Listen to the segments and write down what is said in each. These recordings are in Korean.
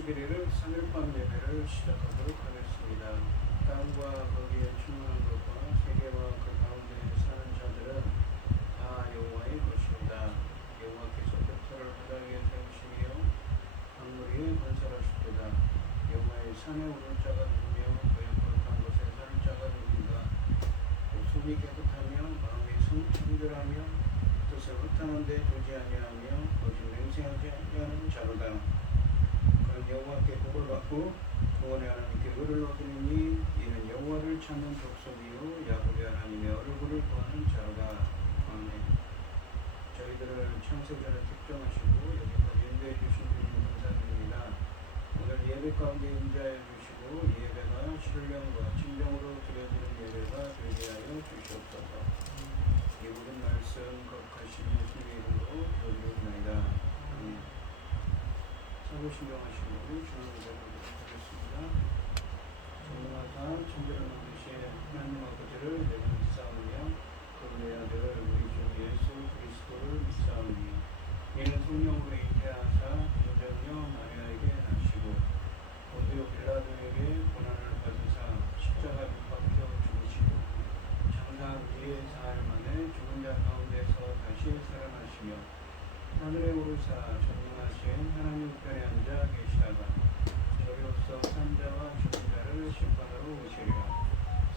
21일을 3일 밤 예배를 시작하도록 하겠습니다. 땅과 거기에 충만한 것과 세계와 그 가운데 사는 자들은 다 여호와의 것이로다. 여호와께서 벽터를 바다 위에 세우시며 강물 위에 건설하셨도다. 여호와의 산에 오를 자가 누구며 그의 거룩한 곳에 설 자가 누구인가. 손이 깨끗하며 마음이 청결하며 뜻을 허탄한 데 두지 아니하며 오직 맹세하지 아니하는 자로다. 그는 여호와께 복을 받고 구원의 하나님께 의를 얻으리니 이는 여호와를 찾는 족속이요 야곱의 하나님의 얼굴을 구하는 자로다. 아멘. 저희들을 창세전에 특정하시고 여기까지 인도해 주신 주님 감사드립니다. 오늘 예배 가운데 인자해 주시고 예배가 신령과 진정으로 드려지는 예배가 되게 하여 주시옵소서. 이 모든 말씀 거룩하신 예수님의 이름으로 기도드리옵나이다. 아멘. 사고신경하신 우리 주님을 기도드리도록 하겠습니다. 전능하사 천지를 만드신 하나님 아버지를 내가 믿사오며 그분의 아들 우리 주 예수 그리스도를 믿사오니 이는 성령으로 잉태하사 인자녀 마리아에게 나시고 본디오 빌라도에게 고난을 받으사 십자가 못 박혀 죽으시고 장사한 뒤에 사흘 만에 죽은 자 가운데서 다시 살아나시며 하늘에 오르사 전능하신 하나님 우편에 앉아 계시다가 저희로서 산자와 죽은 자를 심판하러 오시리라.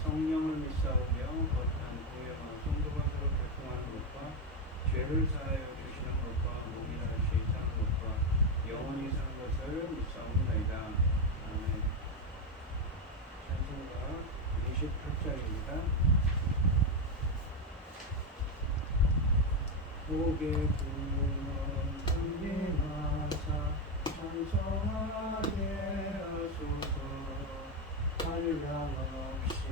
성령을 믿사오며 거룩한 구회와 성도가 서로 교통하는 것과 죄를 사하여 주시는 것과 몸이 다시 사는 것과 영원히 사는 것을 믿사옵나이다. 아멘. 찬송가 28장입니다. 고개 두면 승리하사 찬송하게 하소서. 한량 없이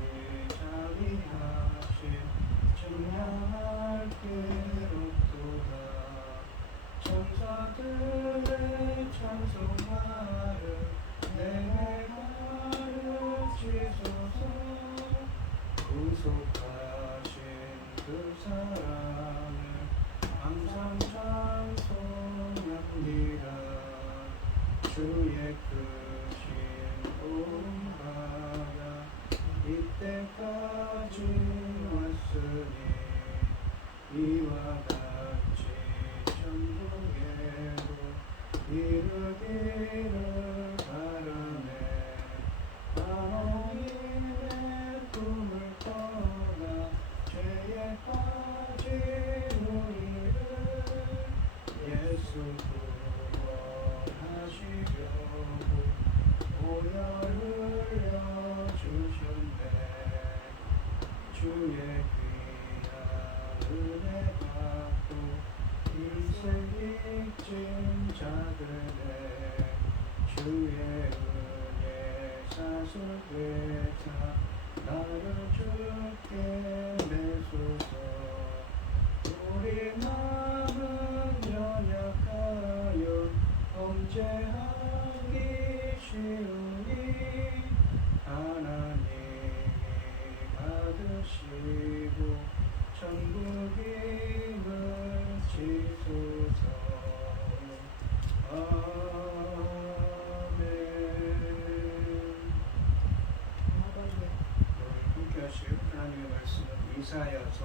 자비하신 증량할 길없도다. 천사들의 찬송하를 내게 가르치소서. 구속하신 그 사랑을 항상 찬송합니다. 주의 크신 온바가 이때까지 왔으니 이와 같이 천국에도 이르기를 바라네. 하나님의 꿈을 떠나 죄에 빠진 우리를 예수 구원하시려고 보혈 흘려주셨네. 주의 귀한 은혜 받고 일생 익진 자들의 주의 은혜 사슬되사 나를 주께 내소서. 우리 마음은 연약하여 범죄하기 쉬우니 하나님이 받으시고 천국임을 지소서. 아멘. 함께 하실 하나님의 말씀은 이사야서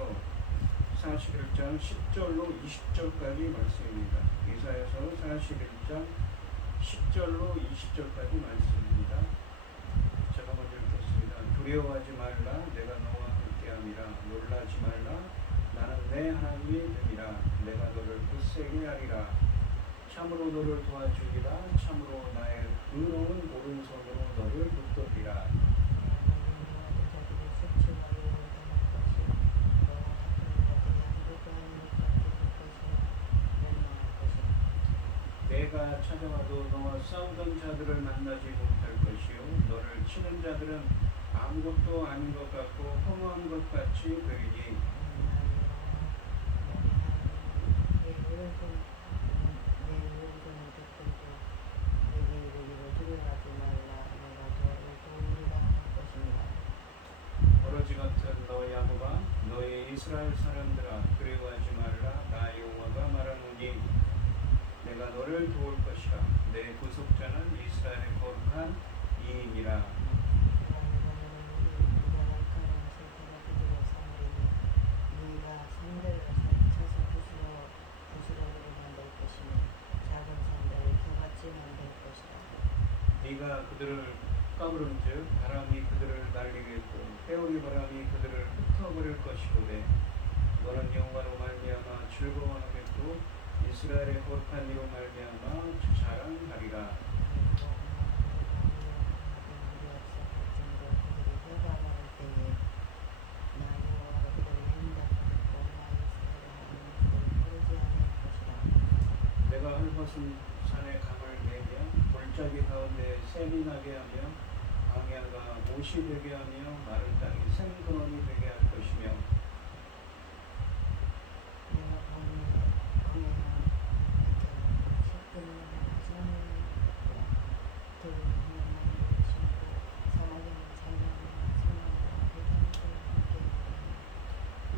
41장 10절로 20절까지 말씀입니다. 이사야서 41장 10절로 20절까지 말씀입니다. 제가 먼저 읽겠습니다. 두려워하지 말라. 내가 너와 함께함이라. 놀라지 말라. 나는 내 하나님이 됨이라. 내가 너를 굳세게 하리라. 참으로 너를 도와주리라. 참으로 나의 의로운 오른손으로 너를 붙들리라. 내가 찾아와도 너와 싸우던 자들을 만나지 못할 것이요 너를 치는 자들은 아무것도 아닌 것 같고 허무한 것 같이 보이니 버러지 같은 너의 야곱아 너의 이스라엘 사람들아 두려워하지 말라. 나 여호와가 말하노니 내가 너를 도울 것이라. 내 구속자는 이스라엘의 거룩한 이인이라. 네가 그들을 까부른즉 바람이 그들을 날리겠고 태우리 바람이 그들을 흩어버릴 것이고되 너는 여호와로 말미암아 즐거워하겠고 이스라엘의 거룩한 이로 말미암아 자랑하리라. 내가 헐벗은 산에 강을 내며 골짜기 가운데 샘이 나게 하며 광야가 못이 되게 하며 마른 땅이 생근원이 되게 할 것이며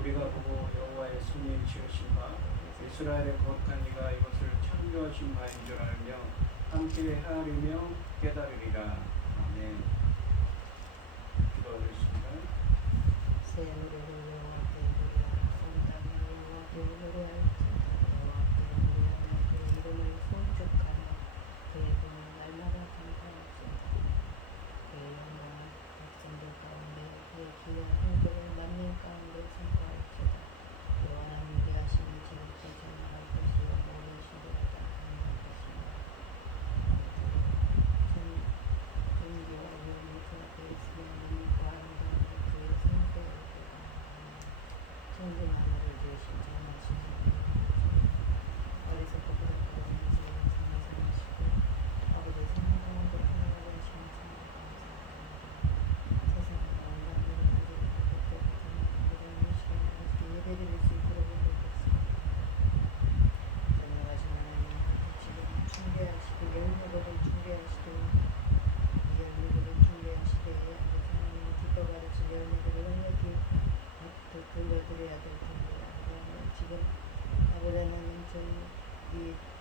우리가 보고 여호와의 손이 지으신 바 이스라엘의 거룩한 이가 이것을 창조하신 바인 줄 알며 함께 헤아리며 깨달으리라. 아멘. 기도하겠습니다.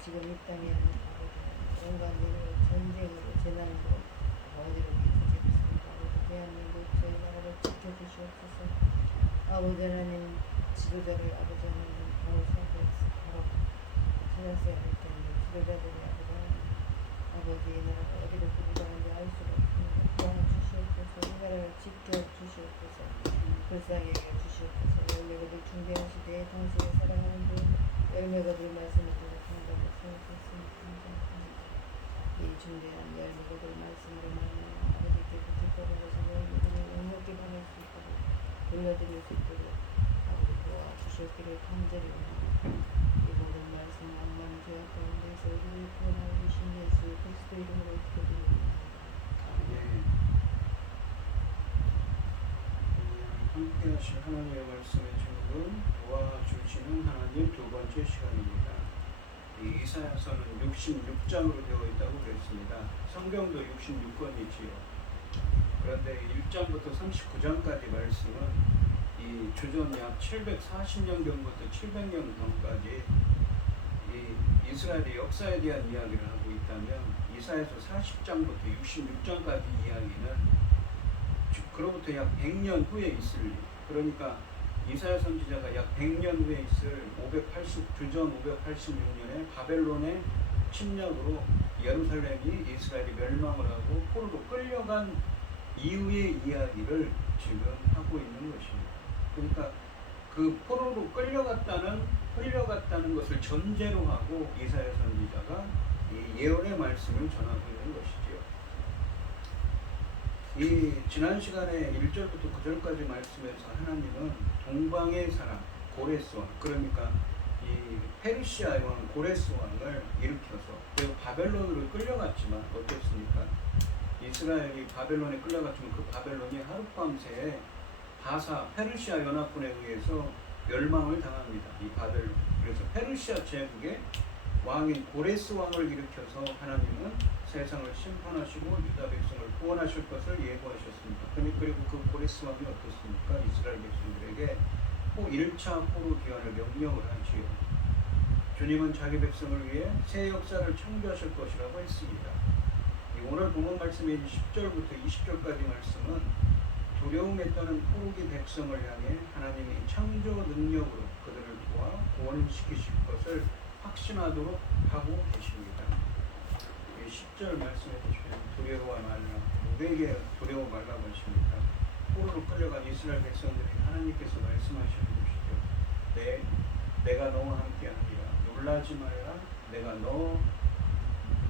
지금 이 땅에 온갖 일로 전쟁으로 재난으로 어디로 비춰졌습니까? 대한민국 저희 나라를 지켜주시옵소서. 아버지 하나님 지도자를 아버지 하나님 바로 찾았어야 할 텐데 지도자들이 아버지 이 나라가 어디로 끌려가는지 알 수가 없습니다. 도와주시옵소서. 이 나라를 지켜주시옵소서. 불쌍히 여겨주시옵소서. 열매거들 중대한 시대에 당신을 사랑하는 분 열매거들 말씀을 듣는 상담을 세우셨습니다. 이 중대한 열매거들 말씀으로 말미암아 아버지께서 기뻐하셔서 열매들을 넉넉히 받을 수 있도록 돌려드릴 수 있도록 아버지 도와주셨기를 간절히 원합니다. 이 모든 말씀 악만 죄악 가운데서 우리를 구원하여 주신 예수 그리스도 이름으로 기도드립니다. 아멘. 함께 하실 하나님의 말씀의 제목은 도와주시는 하나님 두 번째 시간입니다. 이 이사야서는 66장으로 되어 있다고 그랬습니다. 성경도 66권이지요. 그런데 1장부터 39장까지 말씀은 이 주전 약 740년경부터 700년 전까지 이 이스라엘의 역사에 대한 이야기를 하고 있다면 이사야서 40장부터 66장까지 이야기는 그로부터 약 100년 후에 있을 일, 그러니까 이사야 선지자가 약 100년 후에 있을 주전 586년에 바벨론의 침략으로 예루살렘이 이스라엘이 멸망을 하고 포로로 끌려간 이후의 이야기를 지금 하고 있는 것입니다. 그러니까 그 포로로 끌려갔다는 것을 전제로 하고 이사야 선지자가 이 예언의 말씀을 전하고 있는 것이지요. 이 지난 시간에 1절부터 9절까지 말씀에서 하나님은 동방의 사람 고레스 왕, 그러니까 이 페르시아의 왕 고레스 왕을 일으켜서 그리고 바벨론으로 끌려갔지만 어땠습니까? 이스라엘이 바벨론에 끌려갔지만 그 바벨론이 하룻밤새에 바사 페르시아 연합군에 의해서 멸망을 당합니다. 이 바벨론. 그래서 페르시아 제국의 왕인 고레스 왕을 일으켜서 하나님은 세상을 심판하시고 유다 백성을 구원하실 것을 예고하셨습니다. 그리고 그 고레스 왕이 어떻습니까? 이스라엘 백성들에게 1차 포로 귀환을 명령을 하지요. 주님은 자기 백성을 위해 새 역사를 창조하실 것이라고 했습니다. 오늘 본문 말씀의 10절부터 20절까지 말씀은 두려움에 떠는 포로기 백성을 향해 하나님이 창조 능력으로 그들을 도와 구원시키실 것을 확신하도록 하고 계십니다. 10절 말씀해 보시면 두려워 말라, 누구에게 두려워 말라고 하십니까? 포로로 끌려간 이스라엘 백성들에게 하나님께서 말씀하시는 것이죠. 내가 너와 함께하리라. 놀라지 말라.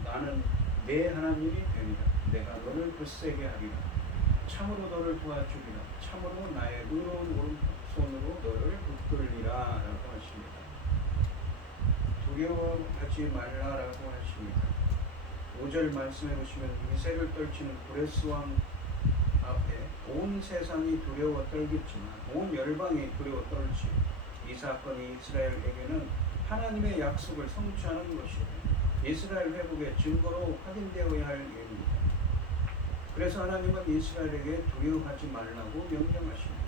나는 내 하나님이 되리라. 내가 너를 굳세게 하리라. 참으로 너를 도와주리라. 참으로 나의 의로운 오른손으로 너를 붙들리라 라고 하십니다. 두려워하지 말라라고 하십니다. 5절 말씀해 보시면 위세를 떨치는 고레스 왕 앞에 온 세상이 두려워 떨겠지만 온 열방이 두려워 떨지, 이 사건이 이스라엘에게는 하나님의 약속을 성취하는 것이고 이스라엘 회복의 증거로 확인되어야 할 일입니다. 그래서 하나님은 이스라엘에게 두려워하지 말라고 명령하십니다.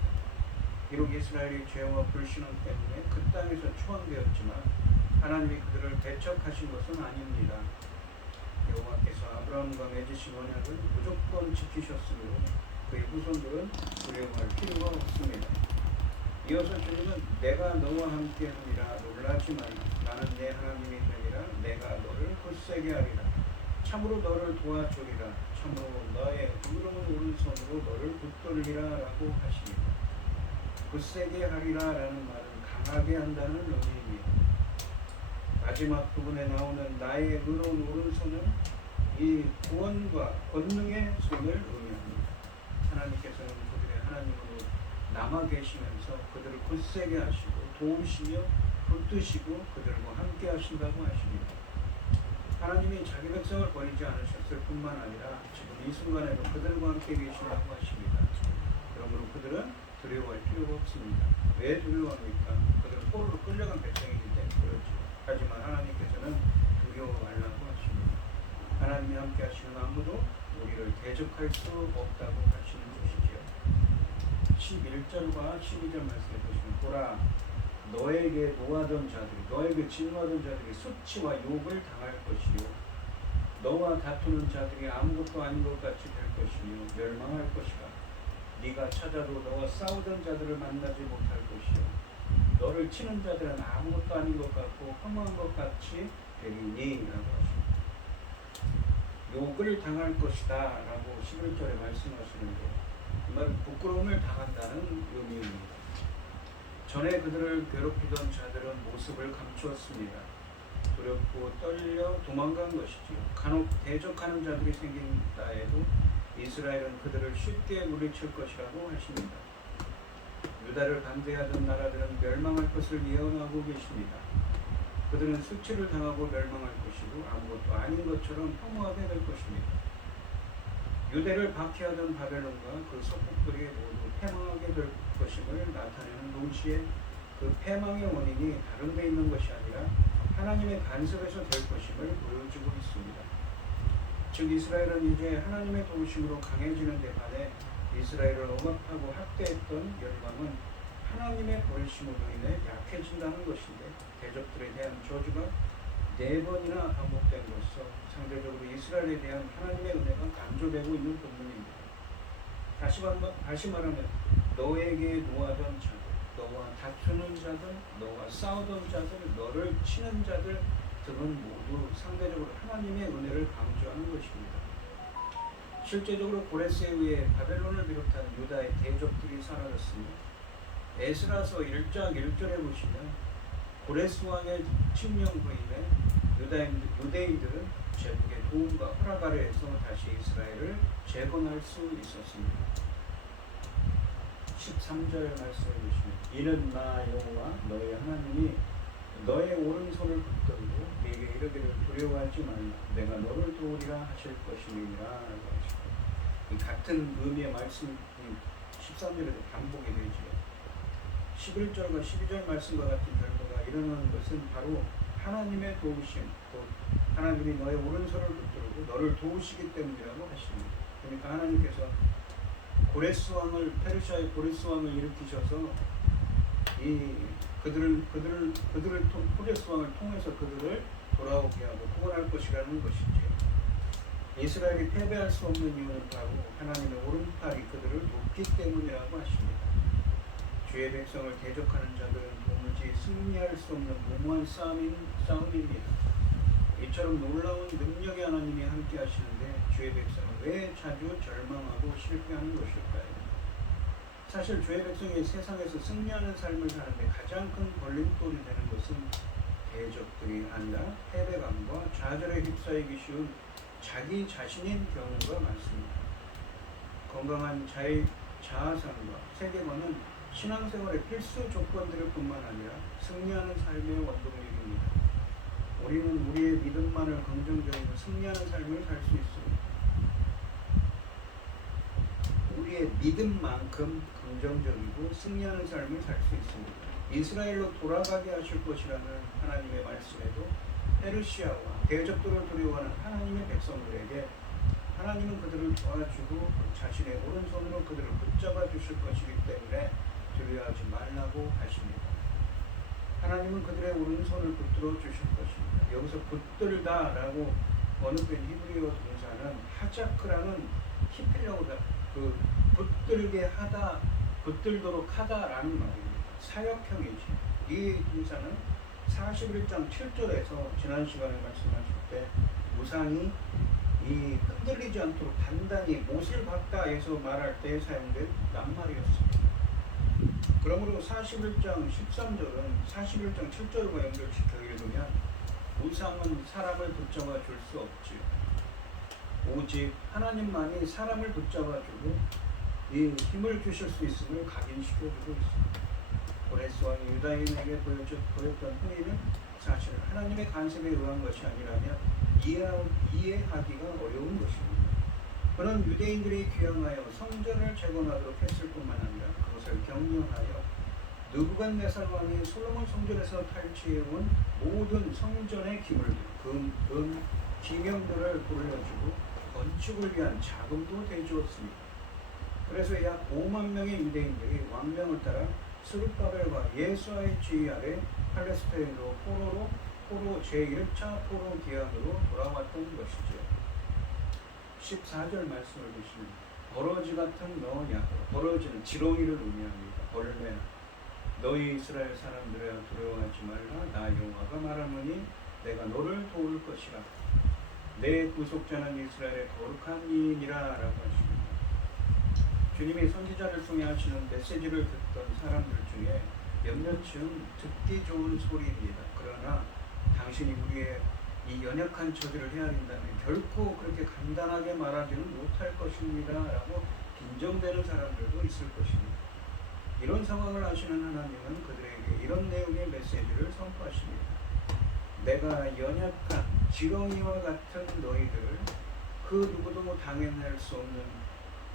비록 이스라엘이 죄와 불신앙 때문에 그 땅에서 추방되었지만 하나님이 그들을 배척하신 것은 아닙니다. 여호와께서 아브라함과 맺으신 언약을 무조건 지키셨으므로 그의 후손들은 두려워할 필요가 없습니다. 이어서 주님은 내가 너와 함께하리라. 놀라지 말라. 나는 내 하나님이 되리라. 내가 너를 굳세게 하리라. 참으로 너를 도와주리라. 참으로 너의 의로운 오른손으로 너를 붙들리라 라고 하십니다. 굳세게 하리라 라는 말은 강하게 한다는 의미입니다. 마지막 부분에 나오는 나의 의로운 오른손은 이 구원과 권능의 손을 의미합니다. 하나님께서는 그들의 하나님으로 남아 계시면서 그들을 굳세게 하시고 도우시며 붙드시고 그들과 함께 하신다고 하십니다. 하나님이 자기 백성을 버리지 않으셨을 뿐만 아니라 지금 이 순간에도 그들과 함께 계시다고 하십니다. 그러므로 그들은 두려워할 필요가 없습니다. 왜 두려워합니까? 그들은 포로로 끌려간 백성이기 때문에 그렇죠. 하지만 하나님께서는 두려워 말라고 하십니다. 하나님이 함께 하시는 아무도 우리를 대적할 수 없다고 하시는 것이지요. 11절과 12절 말씀해 보시면 보라, 너에게 노하던 자들이, 너에게 진노하던 자들이 수치와 욕을 당할 것이요 너와 다투는 자들이 아무것도 아닌 것 같이 될 것이며 멸망할 것이라. 네가 찾아도 너와 싸우던 자들을 만나지 못할 것이요 너를 치는 자들은 아무것도 아닌 것 같고 허무한 것 같이 되리니 라고 하십니다. 욕을 당할 것이다 라고 11절에 말씀하시는데 그 말은 부끄러움을 당한다는 의미입니다. 전에 그들을 괴롭히던 자들은 모습을 감추었습니다. 두렵고 떨려 도망간 것이지요. 간혹 대적하는 자들이 생긴다 해도 이스라엘은 그들을 쉽게 물리칠 것이라고 하십니다. 유다를 반대하던 나라들은 멸망할 것을 예언하고 계십니다. 그들은 수치를 당하고 멸망할 것이고 아무것도 아닌 것처럼 허무하게 될 것입니다. 유대를 박해하던 바벨론과 그 속국들이 모두 패망하게 될 것임을 나타내는 동시에 그 패망의 원인이 다른 데 있는 것이 아니라 하나님의 간섭에서 될 것임을 보여주고 있습니다. 즉 이스라엘은 이제 하나님의 도우심으로 강해지는 데 반해 이스라엘을 억압하고 학대했던 열방은 하나님의 버리심으로 인해 약해진다는 것인데 대적들에 대한 저주가 4번이나 반복됨으로써 상대적으로 이스라엘에 대한 하나님의 은혜가 강조되고 있는 본문입니다. 다시 말하면 너에게 노하던 자들, 너와 다투는 자들, 너와 싸우던 자들, 너를 치는 자들 등은 모두 상대적으로 하나님의 은혜를 강조하는 것입니다. 실제적으로 고레스에 의해 바벨론을 비롯한 유다의 대적들이 사라졌습니다. 에스라서 1장 1절에 보시면 고레스 왕의 칙령 후임에 유대인들은 제국의 도움과 허락 아래에서 다시 이스라엘을 재건할 수 있었습니다. 13절 말씀해 보시면 이는 나 여호와 너의 하나님이 너의 오른손을 붙들고 네게 이르기를 두려워하지 말라. 내가 너를 도우리라 하실 것임이니라 라고 하십니다. 이 같은 의미의 말씀이 13절에도 반복이 되죠. 11절과 12절 말씀과 같은 결과가 일어나는 것은 바로 하나님의 도우심, 또 하나님이 너의 오른손을 붙들고 너를 도우시기 때문이라고 하십니다. 그러니까 하나님께서 페르시아의 고레스 왕을 일으키셔서 이 호레스 왕을 통해서 그들을 돌아오게 하고 구원할 것이라는 것이지요. 이스라엘이 패배할 수 없는 이유는 바로 하나님의 오른팔이 그들을 돕기 때문이라고 하십니다. 주의 백성을 대적하는 자들은 도무지 승리할 수 없는 무모한 싸움입니다. 이처럼 놀라운 능력의 하나님이 함께 하시는데 주의 백성은 왜 자주 절망하고 실패하는 것일까요? 사실 주의 백성이 세상에서 승리하는 삶을 사는데 가장 큰 걸림돌이 되는 것은 대적들이 아니라 패배감과 좌절에 휩싸이기 쉬운 자기 자신인 경우가 많습니다. 건강한 자아상과 세계관은 신앙생활의 필수 조건들일 뿐만 아니라 승리하는 삶의 원동력입니다. 우리는 우리의 믿음만을 긍정적이고 승리하는 삶을 살 수 있습니다. 우리의 믿음만큼 긍정적이고 승리하는 삶을 살 수 있습니다. 이스라엘로 돌아가게 하실 것이라는 하나님의 말씀에도 페르시아와 대적들을 두려워하는 하나님의 백성들에게 하나님은 그들을 도와주고 자신의 오른손으로 그들을 붙잡아 주실 것이기 때문에 두려워하지 말라고 하십니다. 하나님은 그들의 오른손을 붙들어 주실 것입니다. 여기서 붙들다라고 번역된 히브리어 동사는 하자크라는 히필려고 붙들게 하다, 붙들도록 하다라는 말입니다. 사역형이지. 이 동사는 41장 7절에서 지난 시간에 말씀하실 때 우상이 이 흔들리지 않도록 단단히 못을 박다에서 말할 때 사용된 낱말이었습니다. 그러므로 41장 13절은 41장 7절과 연결시켜 읽으면 우상은 사람을 붙잡아 줄 수 없지요. 오직 하나님만이 사람을 붙잡아주고 이 힘을 주실 수 있음을 각인시켜주고 있습니다. 호레스 왕이 유다인에게 보였던 행위는 사실 하나님의 간섭에 의한 것이 아니라면 이해하기가 어려운 것입니다. 그는 유대인들이 귀향하여 성전을 재건하도록 했을 뿐만 아니라 그것을 격려하여 느부갓네살 왕이 솔로몬 성전에서 탈취해온 모든 성전의 기물들, 금, 기명들을 돌려주고 건축을 위한 자금도 대주었습니다. 그래서 약 5만 명의 유대인들이 왕명을 따라 스룹바벨과 예수아의 지휘 아래 팔레스타인으로 포로 제1차 포로 기한으로 돌아왔던 것이죠. 14절 말씀을 보시면 버러지 같은 너냐, 버러지는 지렁이를 의미합니다. 벌레, 너희 이스라엘 사람들아 두려워하지 말라. 나 여호와가 말하노니 내가 너를 도울 것이라. 내 구속자는 이스라엘의 거룩한 이인이라 라고 하십니다. 주님이 선지자를 통해 하시는 메시지를 듣던 사람들 중에 몇몇은 듣기 좋은 소리입니다. 그러나 당신이 우리의 이 연약한 저들을 헤아린다면 결코 그렇게 간단하게 말하지는 못할 것입니다 라고 빈정대는 사람들도 있을 것입니다. 이런 상황을 아시는 하나님은 그들에게 이런 내용의 메시지를 선포하십니다. 내가 연약한 지렁이와 같은 너희들을 그 누구도 당해낼 수 없는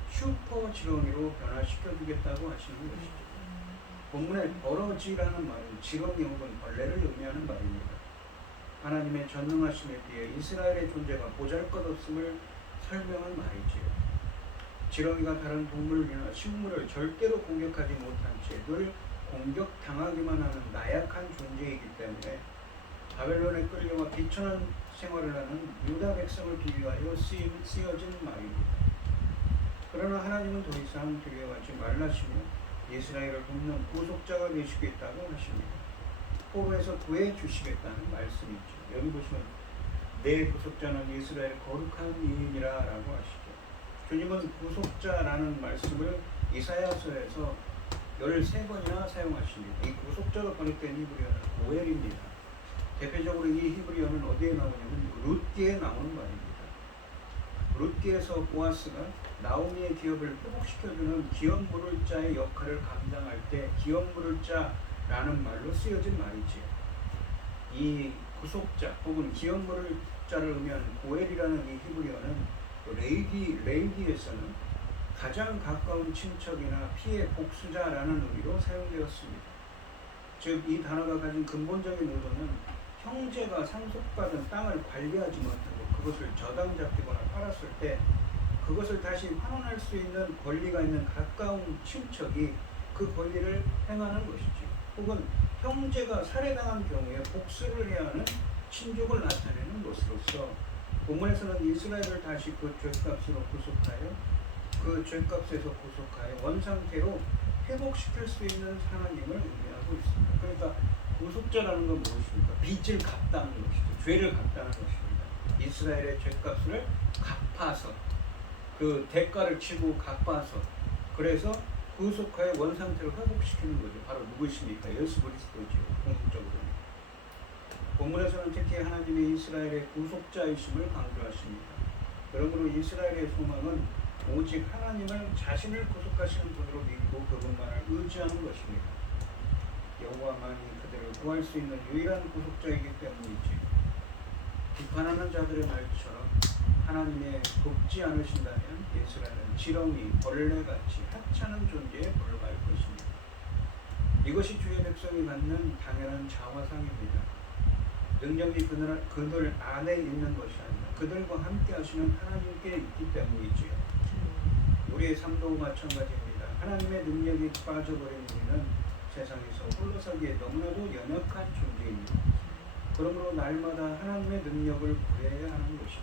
슈퍼 지렁이로 변화시켜 주겠다고 하시는 것이죠. 본문의 버러지라는 말은 지렁이 혹은 벌레를 의미하는 말입니다. 하나님의 전능하심에 비해 이스라엘의 존재가 보잘것없음을 설명한 말이지요. 지렁이가 다른 동물이나 식물을 절대로 공격하지 못한 채 늘 공격당하기만 하는 나약한 존재이기 때문에 바벨론에 끌려와 비천한 생활을 하는 유다 백성을 비유하여 쓰여진 말입니다. 그러나 하나님은 더 이상 두려워하지 말라시며 이스라엘을 돕는 구속자가 되시겠다고 하십니다. 포로에서 구해 주시겠다는 말씀이죠. 여기 보시면 내 구속자는 이스라엘의 거룩한 이인이라 라고 하시죠. 주님은 구속자라는 말씀을 이사야서에서 13번이나 사용하십니다. 이 구속자가 번역된 히브리어는 고엘입니다. 대표적으로 이 히브리어는 어디에 나오냐면 룻기에 나오는 말입니다. 룻기에서 보아스가 나오미의 기업을 회복시켜주는 기업 물을 자의 역할을 감당할 때 기업 물을 자라는 말로 쓰여진 말이지요. 이 구속자 혹은 기업 물을 자를 의미하는 고엘이라는 이 히브리어는 레위기에서는 가장 가까운 친척이나 피의 복수자라는 의미로 사용되었습니다. 즉 이 단어가 가진 근본적인 의도는 형제가 상속받은 땅을 관리하지 못하고 그것을 저당 잡히거나 팔았을 때 그것을 다시 환원할 수 있는 권리가 있는 가까운 친척이 그 권리를 행하는 것이지. 혹은 형제가 살해당한 경우에 복수를 해야 하는 친족을 나타내는 것으로서 본문에서는 이스라엘을 다시 그 죄값으로 구속하여 그 죄값에서 구속하여 원상태로 회복시킬 수 있는 하나님을 의미하고 있습니다. 그러니까 구속자라는 건 무엇입니까? 빚을 갚다는 것이죠. 죄를 갚다는 것입니다. 이스라엘의 죄값을 갚아서 그 대가를 치고 갚아서 그래서 구속하여 원상태로 회복시키는 거죠. 바로 누구십니까? 예수 그리스도죠. 궁극적으로는. 본문에서는 특히 하나님이 이스라엘의 구속자이심을 강조하십니다. 그러므로 이스라엘의 소망은 오직 하나님을 자신을 구속하시는 분으로 믿고 그분만을 의지하는 것입니다. 여호와만이 그들을 구할 수 있는 유일한 구속자이기 때문이지. 비판하는 자들의 말처럼 하나님의 돕지 않으신다면 이스라엘은 지렁이, 벌레같이 하찮은 존재에 불과할 것입니다. 이것이 주의 백성이 갖는 당연한 자화상입니다. 능력이 그들 안에 있는 것이 아니라 그들과 함께 하시는 하나님께 있기 때문이지요. 우리의 삶도 마찬가지입니다. 하나님의 능력이 빠져버린 우리는 세상에서 홀로서기에 너무나도 연약한 존재입니다. 그러므로 날마다 하나님의 능력을 구해야 하는 것이죠.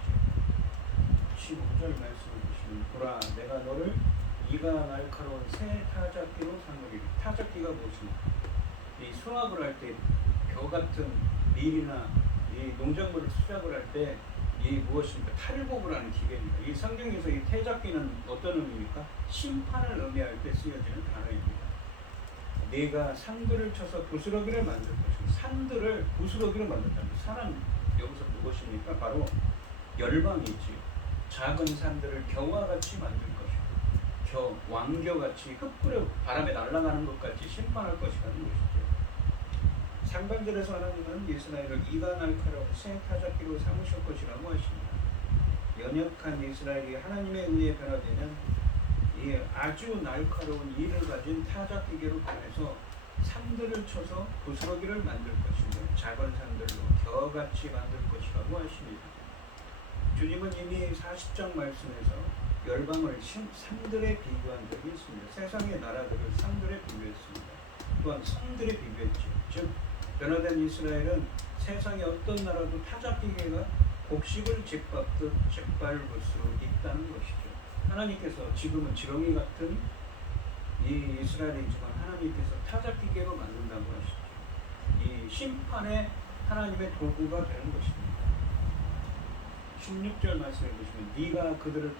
15절 말씀을 보시면 보라 내가 너를 이가 날카로운 새 타작기로 삼으리라. 타작기가 무엇입니까? 이 수확을 할 때 벼 같은 밀이나 이 농작물을 수작을 할 때 이 무엇입니까? 탈곡을 하는 기계입니다. 이 성경에서 이 태작기는 어떤 의미입니까? 심판을 의미할 때 쓰여지는 단어입니다. 네가 산들을 쳐서 부스러기를 만들 것이고 산들을 부스러기로 만든다는 산은 여기서 무엇입니까? 바로 열방이지요. 작은 산들을 겨와 같이 만들 것이고 왕겨같이 흩뿌려 바람에 날아가는 것 같이 심판할 것이라는 것이죠. 상반절에서 하나님은 이스라엘을 이가 날카로운 새 타작기로 삼으실 것이라고 하십니다. 연약한 이스라엘이 하나님에 의해 변화되면 이 아주 날카로운 이를 가진 타작기계로 변해서 산들을 쳐서 부스러기를 만들 것이며 작은 산들로 겨같이 만들 것이라고 하십니다. 주님은 이미 40장 말씀에서 열방을 산들에 비교한 적이 있습니다. 세상의 나라들을 산들에 비교했습니다. 또한 성들에 비교했죠. 즉 변화된 이스라엘은 세상의 어떤 나라도 타작기계가 곡식을 짓밟듯 짓밟을 수 있다는 것이죠. 하나님께서 지금은 지렁이 같은 이 이스라엘이지만 하나님께서 타작기계로 만든다고 하시죠. 이 심판의 하나님의 도구가 되는 것입니다. 16절 말씀해 보시면 네가 그들을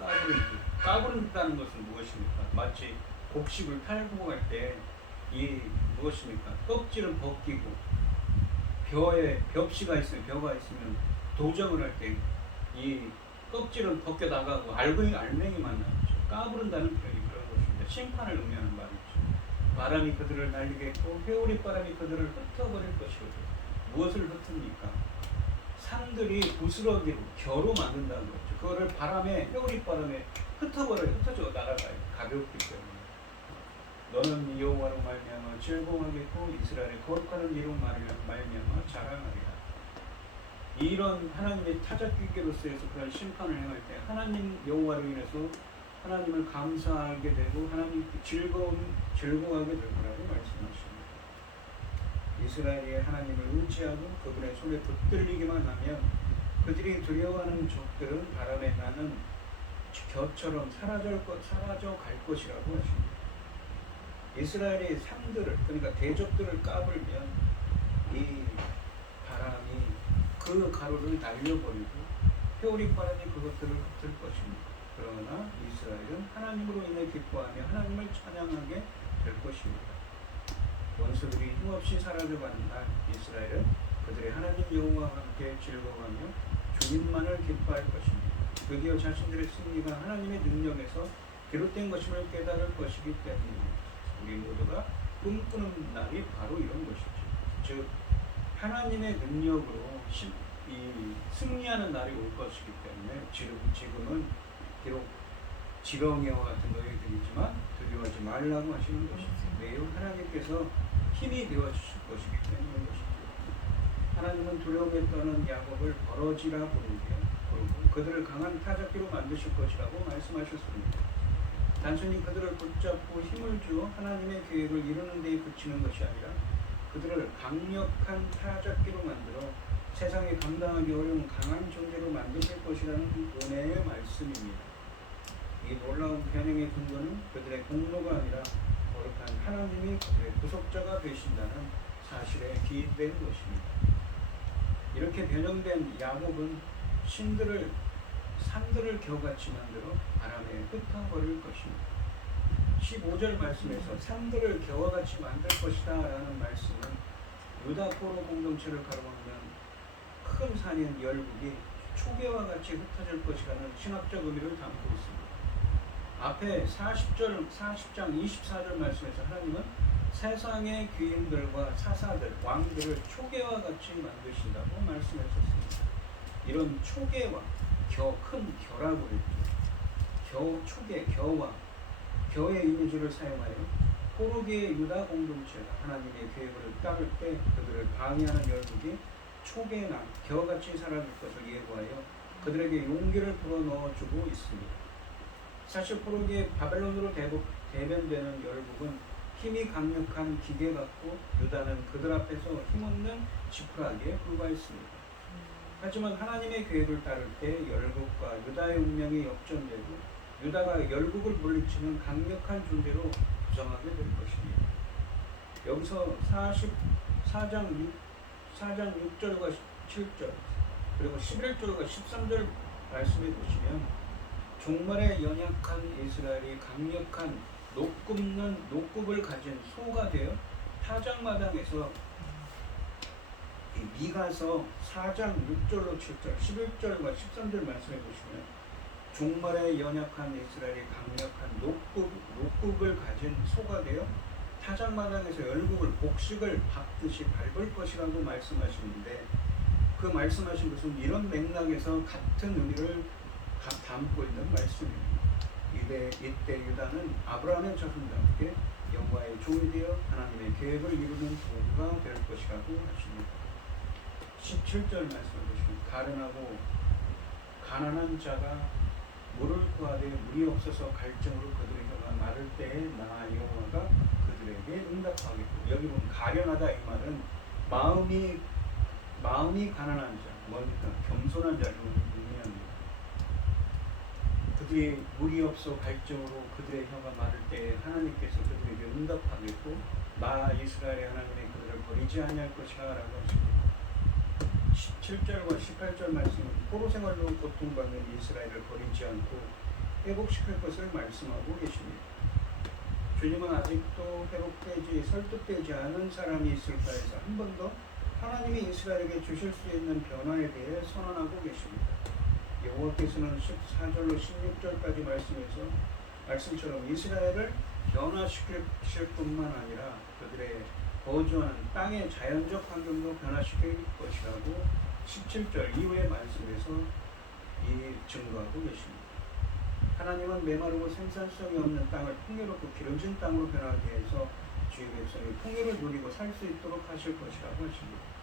까부른다는 것은 무엇입니까? 마치 곡식을 탈곡할 때 이 무엇입니까? 껍질은 벗기고 벼에 벽시가 있으면 벼가 있으면 도정을 할 때 이 껍질은 벗겨 나가고 알맹이만 남죠. 까부른다는 표현이 그런 것입니다. 심판을 의미하는 말이죠. 바람이 그들을 날리겠고 회오리 바람이 그들을 흩어버릴 것이거든요. 무엇을 흩습니까? 산들이 부스러기로 겨로 만든다는 거죠. 그거를 바람에 회오리 바람에 흩어져 나가가요. 가볍기 때문에. 너는 여호와로 말미암아 즐거워하겠고 이스라엘의 거룩하는 이로 말미암아 자랑하리라. 이런 하나님의 타작기계로서에서 그런 심판을 행할 때 하나님 여호와로 인해서 하나님을 감사하게 되고 하나님께 즐거워하게 될 거라고 말씀하십니다. 이스라엘이 하나님을 의지하고 그분의 손에 붙들리기만 하면 그들이 두려워하는 적들은 바람에 나는 겨처럼 사라져 갈 것이라고 하십니다. 이스라엘의 산들을 그러니까 대적들을 까불면 이 바람이 그 가루를 날려버리고 회오리 바람이 그것들을 흩을 것입니다. 그러나 이스라엘은 하나님으로 인해 기뻐하며 하나님을 찬양하게 될 것입니다. 원수들이 힘없이 사라져가는 날 이스라엘은 그들의 하나님 여호와와 함께 즐거워하며 주님만을 기뻐할 것입니다. 드디어 자신들의 승리가 하나님의 능력에서 비롯된 것임을 깨달을 것이기 때문입니다. 우리 모두가 꿈꾸는 날이 바로 이런 것이죠. 즉 하나님의 능력으로 이 승리하는 날이 올 것이기 때문에 지금은 비록 지렁이와 같은 너희들이지만 두려워하지 말라고 하시는 것이죠. 매우 하나님께서 힘이 되어주실 것이기 때문인 것이죠. 하나님은 두려움에 떠는 야곱을 버러지라 부르고 그들을 강한 타작기로 만드실 것이라고 말씀하셨습니다. 단순히 그들을 붙잡고 힘을 주어 하나님의 계획을 이루는 데 그치는 것이 아니라 그들을 강력한 타작기로 만들어 세상에 감당하기 어려운 강한 존재로 만드실 것이라는 은혜의 말씀입니다. 이 놀라운 변형의 근거는 그들의 공로가 아니라 거룩한 하나님이 그들의 구속자가 되신다는 사실에 기인된 것입니다. 이렇게 변형된 야곱은 산들을 겨같이 만들어 바람에 흩어버릴 것입니다. 15절 말씀에서 산들을 겨와 같이 만들 것이다 라는 말씀은 유다 포로 공동체를 가로막는 큰 산인 열국이 초계와 같이 흩어질 것이라는 신학적 의미를 담고 있습니다. 앞에 40장 24절 말씀에서 하나님은 세상의 귀인들과 사사들, 왕들을 초계와 같이 만드신다고 말씀하셨습니다. 이런 초계와 큰 겨라고 했죠. 초계, 겨와 겨의 이미지를 사용하여 포로기의 유다 공동체가 하나님의 계획을 따를 때 그들을 방해하는 열국이 초계나 겨같이 사라질 것을 예고하여 그들에게 용기를 불어넣어주고 있습니다. 사실 포로기의 바벨론으로 대변되는 열국은 힘이 강력한 기계 같고 유다는 그들 앞에서 힘없는 지푸라기에 불과했습니다. 하지만 하나님의 계획을 따를 때 열국과 유다의 운명이 역전되고 유다가 열국을 물리치는 강력한 존재로 부상하게 될 것입니다. 여기서 4장 6절과 7절 그리고 11절과 13절 말씀해 보시면 종말에 연약한 이스라엘이 강력한 녹급을 가진 소가 되어 타작마당에서 미가서 4장 6절로 7절 11절과 13절 말씀해 보시면 종말에 연약한 이스라엘이 강력한 녹국을 가진 소가 되어 타작마당에서 열국을 복식을 밟듯이 밟을 것이라고 말씀하시는데 그 말씀하신 것은 이런 맥락에서 같은 의미를 담고 있는 말씀입니다. 이때 유다는 아브라함의 자손답게 여호와의 종이 되어 하나님의 계획을 이루는 도구가 될 것이라고 하십니다. 17절 말씀을 보시면 가련하고 가난한 자가 물을 구하되 물이 없어서 갈증으로 그들의 혀가 마를 때에 나 여호와가 그들에게 응답하겠고 여기 보면 가련하다 이 말은 마음이 가난한 자, 뭡니까? 겸손한 자를 의미합니다. 그들이 물이 없어 갈증으로 그들의 혀가 마를 때에 하나님께서 그들에게 응답하겠고 나 이스라엘의 하나님이 그들을 버리지 아니할 것이라 라고 하십니다. 17절과 18절 말씀은 포로 생활로 고통받는 이스라엘을 버리지 않고 회복시킬 것을 말씀하고 계십니다. 주님은 아직도 회복되지 설득되지 않은 사람이 있을까 해서 한 번 더 하나님이 이스라엘에게 주실 수 있는 변화에 대해 선언하고 계십니다. 여호와께서는 14절로 16절까지 말씀처럼 이스라엘을 변화시킬 뿐만 아니라 그들의 거주하는 땅의 자연적 환경도 변화시킬 것이라고 17절 이후의 말씀에서 증거하고 계십니다. 하나님은 메마르고 생산성이 없는 땅을 풍요롭고 기름진 땅으로 변하게 해서 주의 백성이 풍요를 누리고 살 수 있도록 하실 것이라고 하십니다.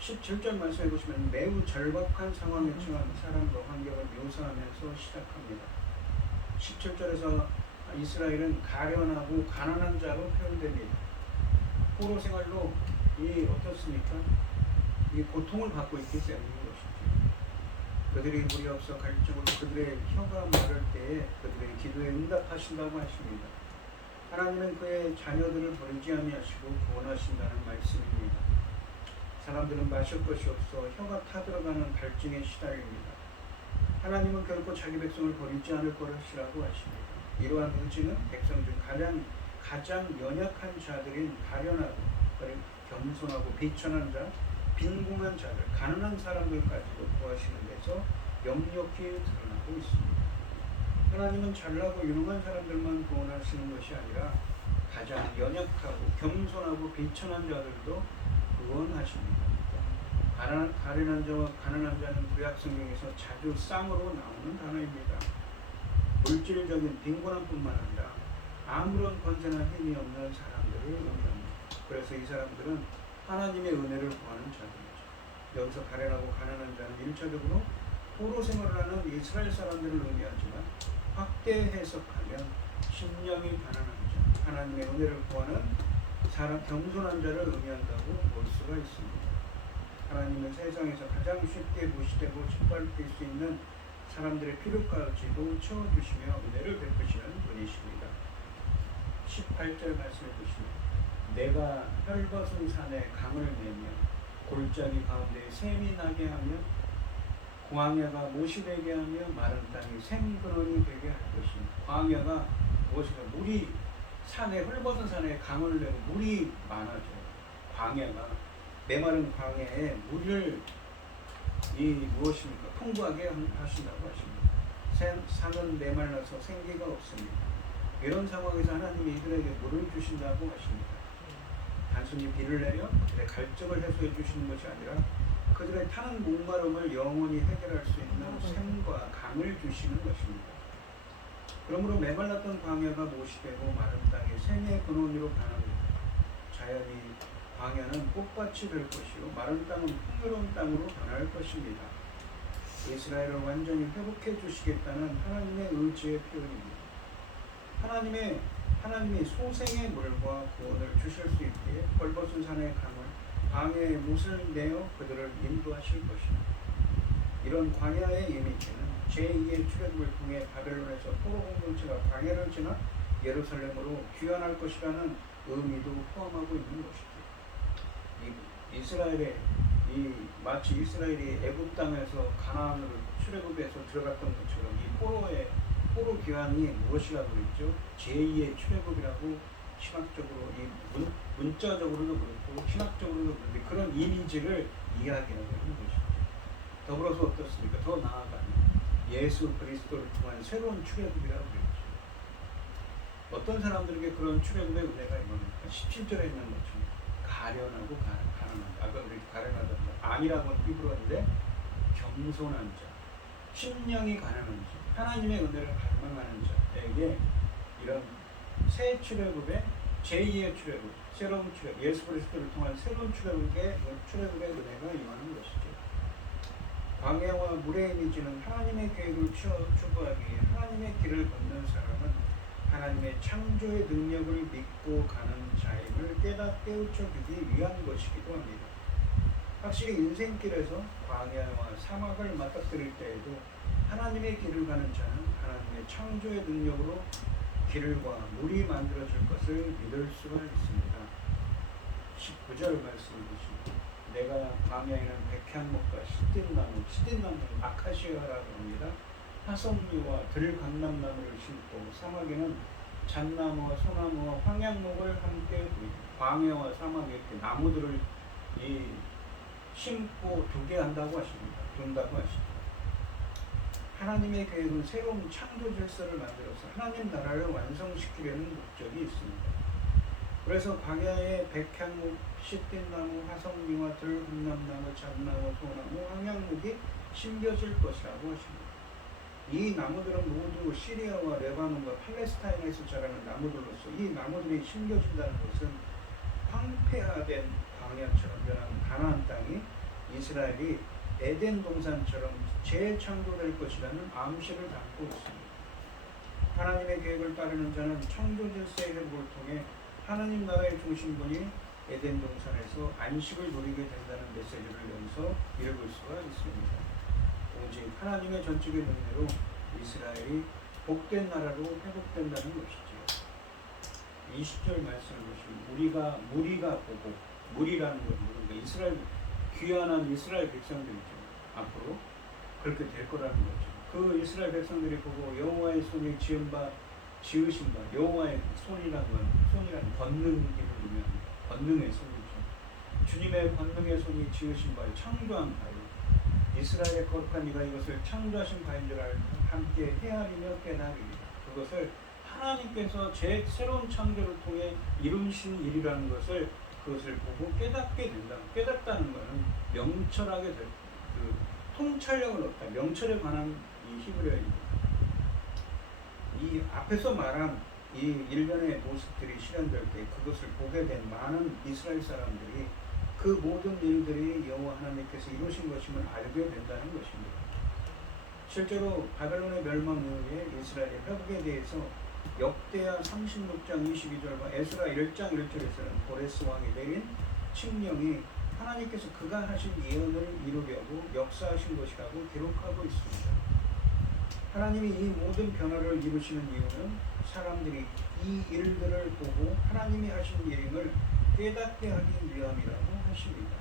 17절 말씀해 보시면 매우 절박한 상황에 처한 사람과 환경을 묘사하면서 시작합니다. 17절에서 이스라엘은 가련하고 가난한 자로 표현됩니다. 포로 생활로 어떻습니까? 이 고통을 받고 있기 때문인 것이죠. 그들이 물이 없어 갈증으로 그들의 혀가 마를 때에 그들의 기도에 응답하신다고 하십니다. 하나님은 그의 자녀들을 버리지 아니하시고 구원하신다는 말씀입니다. 사람들은 마실 것이 없어 혀가 타들어가는 갈증에 시달립니다. 하나님은 결코 자기 백성을 버리지 않을 것이라고 하십니다. 이러한 의지는 백성 중 가장 연약한 자들인 가련하고 겸손하고 비천한 자, 빈궁한 자들, 가난한 사람들까지도 구하시는 데서 역력히 드러나고 있습니다. 하나님은 잘나고 유능한 사람들만 구원하시는 것이 아니라 가장 연약하고 겸손하고 비천한 자들도 구원하십니다. 가련한 자와 가난한 자는 구약 성경에서 자주 쌍으로 나오는 단어입니다. 물질적인 빈곤함뿐만 아니라 아무런 권세나 힘이 없는 사람들을 의미합니다. 그래서 이 사람들은 하나님의 은혜를 구하는 자들이죠. 여기서 가련하고 가난한 자는 1차적으로 포로 생활을 하는 이스라엘 사람들을 의미하지만 확대 해석하면 심령이 가난한 자, 하나님의 은혜를 구하는 사람 겸손한 자를 의미한다고 볼 수가 있습니다. 하나님은 세상에서 가장 쉽게 무시되고 짓밟힐 수 있는 사람들의 필요까지도 채워주시며 은혜를 베푸시는 분이십니다. 18절 말씀해 보시면 내가 헐벗은 산에 강을 내며 골짜기 가운데 샘이 나게 하며 광야가 못이 되게 하며 마른 땅이 샘근원이 되게 할 것입니다. 광야가 무엇인가? 물이 산에 헐벗은 산에 강을 내고 물이 많아져. 광야가 메마른 광야에 물을 무엇입니까? 풍부하게 하신다고 하십니다. 산은 메말라서 생기가 없습니다. 이런 상황에서 하나님이 이들에게 물을 주신다고 하십니다. 단순히 비를 내려 그들의 갈증을 해소해 주시는 것이 아니라 그들의 타는 목마름을 영원히 해결할 수 있는 샘과 강을 주시는 것입니다. 그러므로 메말랐던 광야가 못이 되고 마른 땅이 샘의 근원으로 변합니다. 자연히 광야는 꽃밭이 될 것이요 마른 땅은 풍요로운 땅으로 변할 것입니다. 이스라엘을 완전히 회복해 주시겠다는 하나님의 의지의 표현입니다. 하나님이 소생의 물과 구원을 주실 수 있게 헐벗은 산의 강을 광야의 못을 내어 그들을 인도하실 것입니다. 이런 광야의 이미지는 제2의 출애굽을 통해 바벨론에서 포로 공동체가 광야를 지나 예루살렘으로 귀환할 것이라는 의미도 포함하고 있는 것이죠. 마치 이스라엘이 애굽 땅에서 가나안으로 출애굽해서 들어갔던 것처럼 이 포로 귀환이 무엇이라고 그랬죠? 제2의 출애굽이라고 신학적으로 문자적으로도 그렇고 신학적으로도 그런데 그런 이미지를 이야기하고 있는 것이죠. 더불어서 어떻습니까? 더 나아가면 예수 그리스도를 통한 새로운 출애굽이라고 그랬죠. 어떤 사람들에게 그런 출애굽의 은혜가 있습니까? 17절에 있는 것처럼 가련하고 가난하다. 아까 우리 가련하다 아니라고 히브리어인데 겸손한 자, 심령이 가난한 자, 하나님의 은혜를 갈망하는 자에게 이런 새 출애굽의 제2의 출애굽, 새로운 출애굽, 예수 그리스도를 통한 새로운 출애굽의 은혜가 임하는 것이죠. 광야와 물의 이미지는 하나님의 계획을 추구하기 위해 하나님의 길을 걷는 사람은 하나님의 창조의 능력을 믿고 가는 자임을 깨우쳐주기 위한 것이기도 합니다. 확실히 인생길에서 광야와 사막을 맞닥뜨릴 때에도 하나님의 길을 가는 자는 하나님의 창조의 능력으로 길과 물이 만들어질 것을 믿을 수가 있습니다. 19절 말씀을 보시면 내가 광야에는 백향목과 시딘나무, 아카시아라고 합니다. 화석류와 들감람나무를 심고 사막에는 잣나무와 소나무와 황양목을 함께 광야와 사막에 이렇게 나무들을 심고 두게 한다고 하십니다. 둔다고 하십니다. 하나님의 계획은 새로운 창조 질서를 만들어서 하나님 나라를 완성시키려는 목적이 있습니다. 그래서 광야에 백향목, 시딘나무, 화석류와 들감람나무, 잣나무, 소나무, 황양목이 심겨질 것이라고 하십니다. 이 나무들은 모두 시리아와 레바논과 팔레스타인에서 자라는 나무들로서 이 나무들이 심겨진다는 것은 황폐화된 광야처럼 변한 가나안 땅이 이스라엘이 에덴 동산처럼 재창조될 것이라는 암시를 담고 있습니다. 하나님의 계획을 따르는 자는 창조 질서의 회복을 통해 하나님 나라의 중심본이 에덴 동산에서 안식을 누리게 된다는 메시지를 여기서 읽을 수가 있습니다. 오직 하나님의 전적인 은혜로 이스라엘이 복된 나라로 회복된다는 것이지요. 20절 말씀을 보시면 우리가 보고 물이라는 건 누군가 이스라엘 귀환한 이스라엘 백성들이죠. 앞으로 그렇게 될 거라는 거죠. 그 이스라엘 백성들이 보고 여호와의 손이 지으신 바 여호와의 손이라는 권능을 의미합니다. 권능의 손이죠. 주님의 권능의 손이 지으신 바에 창조한 바에 이스라엘의 거룩한 이가 이것을 창조하신 바인 줄 알고 함께 헤아리며 깨달으리라. 그것을 하나님께서 새로운 창조를 통해 이루신 일이라는 그것을 보고 깨닫게 된다. 깨닫다는 것은 명철하게 통찰력을 얻다. 명철에 관한 이 히브리어입니다. 이 앞에서 말한 이 일련의 모습들이 실현될 때 그것을 보게 된 많은 이스라엘 사람들이 그 모든 일들이 여호와 하나님께서 이루신 것임을 알게 된다는 것입니다. 실제로 바벨론의 멸망 이후에 이스라엘의 회복에 대해서 역대하 36장 22절과 에스라 1장 1절에서는 고레스 왕이 내린 칙령이 하나님께서 그가 하신 예언을 이루려고 역사하신 것이라고 기록하고 있습니다. 하나님이 이 모든 변화를 이루시는 이유는 사람들이 이 일들을 보고 하나님이 하신 일임을 깨닫게 하기 위함이라고 하십니다.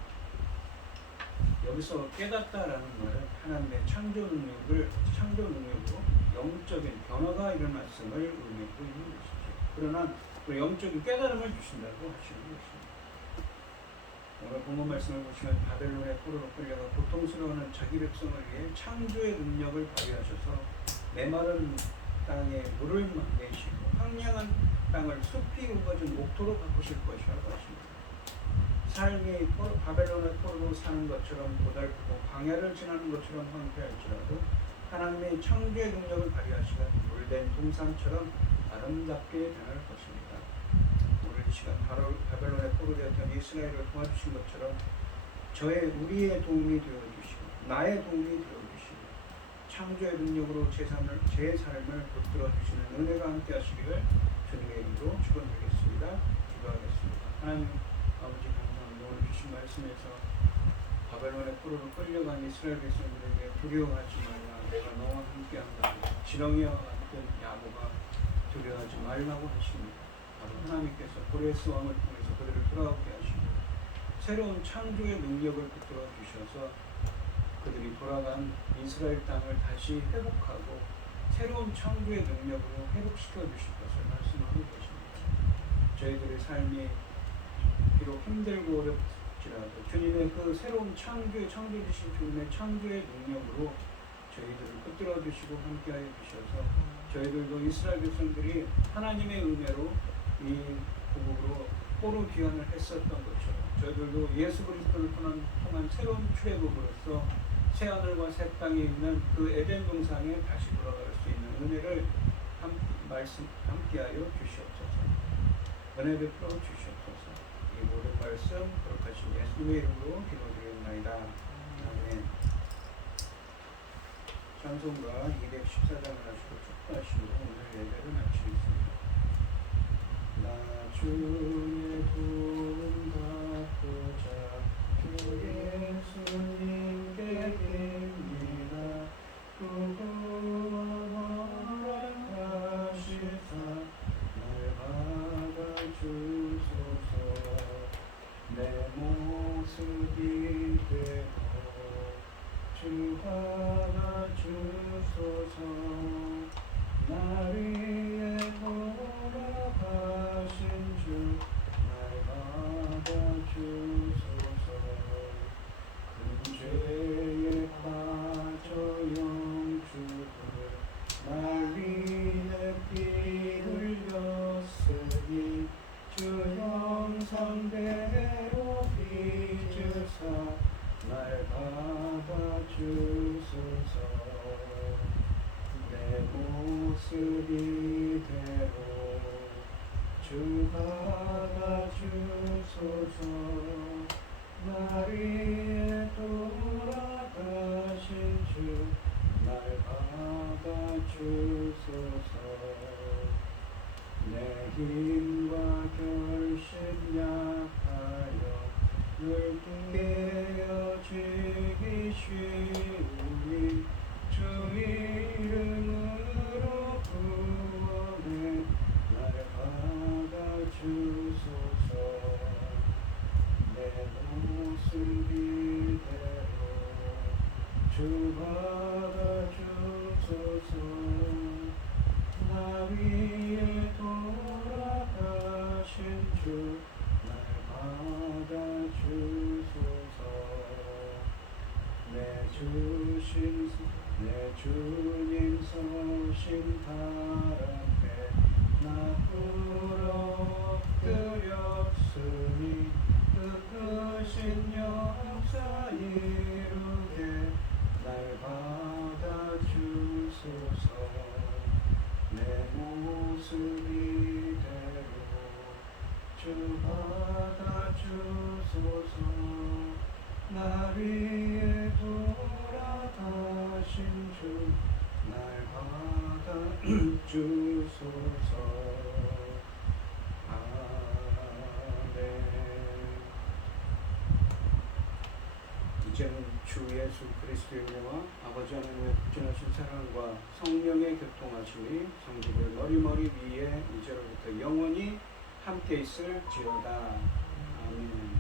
여기서 깨닫다라는 말은 하나님의 창조 능력으로 영적인 변화가 일어났음을 의미하고 있는 것이죠. 그러나 또 영적인 깨달음을 주신다고 하시는 것입니다. 오늘 본문 말씀을 보시면 바벨론의 포로로 끌려가 고통스러워하는 자기 백성을 위해 창조의 능력을 발휘하셔서 메마른 땅에 물을 내시고 황량한 땅을 숲이 우거진 목토로 바꾸실 것이라고 하십니다. 삶이 바벨론의 포로로 사는 것처럼 고달프고 광야를 지나는 것처럼 황폐할지라도 하나님의 창조의 능력을 발휘하시면 물된 동산처럼 아름답게 변할 것입니다. 오늘 이 시간 바벨론의 포로 되었던 이스라엘을 도와주신 것처럼 우리의 도움이 되어주시고 나의 도움이 되어주시고 창조의 능력으로 제 삶을 붙들어 주시는 은혜가 함께 하시기를 주님의 이름으로 축원드리겠습니다. 기도하겠습니다. 하나님 아버지 감사합니다. 오늘 주신 말씀에서 바벨론의 포로로 끌려간 이스라엘 백성들에게 두려워하지 말라. 내가 너와 함께한다. 지렁이와 같은 야고가 두려워하지 말라고 하십니다. 바로 하나님께서 고레스 왕을 통해서 그들을 돌아오게 하시고 새로운 창조의 능력을 붙들어 주셔서 그들이 돌아간 이스라엘 땅을 다시 회복하고 새로운 창조의 능력으로 회복시켜 주실 것을 말씀하고 계십니다. 저희들의 삶이 비록 힘들고 어렵지라도 주님의 그 새로운 창조주신 주님의 창조의 능력으로 저희들을 붙들어 주시고 함께하여 주셔서 저희들도 이스라엘 백성들이 하나님의 은혜로 이 고국으로 포로 귀환을 했었던 것처럼 저희들도 예수 그리스도를 통한 새로운 출애굽으로서 새 하늘과 새 땅에 있는 그 에덴 동산에 다시 돌아갈 수 있는 은혜를 함께하여 주시옵소서. 은혜 베풀어 주시옵소서. 이 모든 말씀 거룩하신 예수님의 이름으로 기도드리옵나이다. 아멘. 찬송가 214장을 하시고 축도하시고 오늘 예배를 마치겠습니다. 나 주의 도움 받고자 주 예수님께 빕니다. 구구와 허락하시사 날 받아주소서. 내 모습이 되고 주 받아주소서. 날 위해 돌아가신 주 날 받아주소서. 큰 죄에 빠져 영주를 날 위해 피 흘렸으니 주 형상대로 빚으사 날 받아주소서. 내 모습 이대로 주 받아주소서. 날 위해 돌아가신 주 날 받아주소서. 내 힘과 결심 약하여 늘 깨어지기 쉬우니 주 이름으로 구원해 날 받아주소서. 내 모습 이대로 주 받아주소서. 나 위에 돌아가신 주 날 받아주소서. 내 주님 서신 발 앞에 나 엎드렸으니 그 크신 역사 이루게 날 받아주소서. 내 모습 이대로 주 받아주소서. 날 위해 돌아가신 주 날 받아주소서. 주소서. 아멘. 이제는 주 예수 그리스도의 은혜와 아버지 하나님의 극진하신 사랑과 성령의 교통하심이 성도들 머리머리 위에 이제로부터 영원히 함께 있을지어다. 아멘.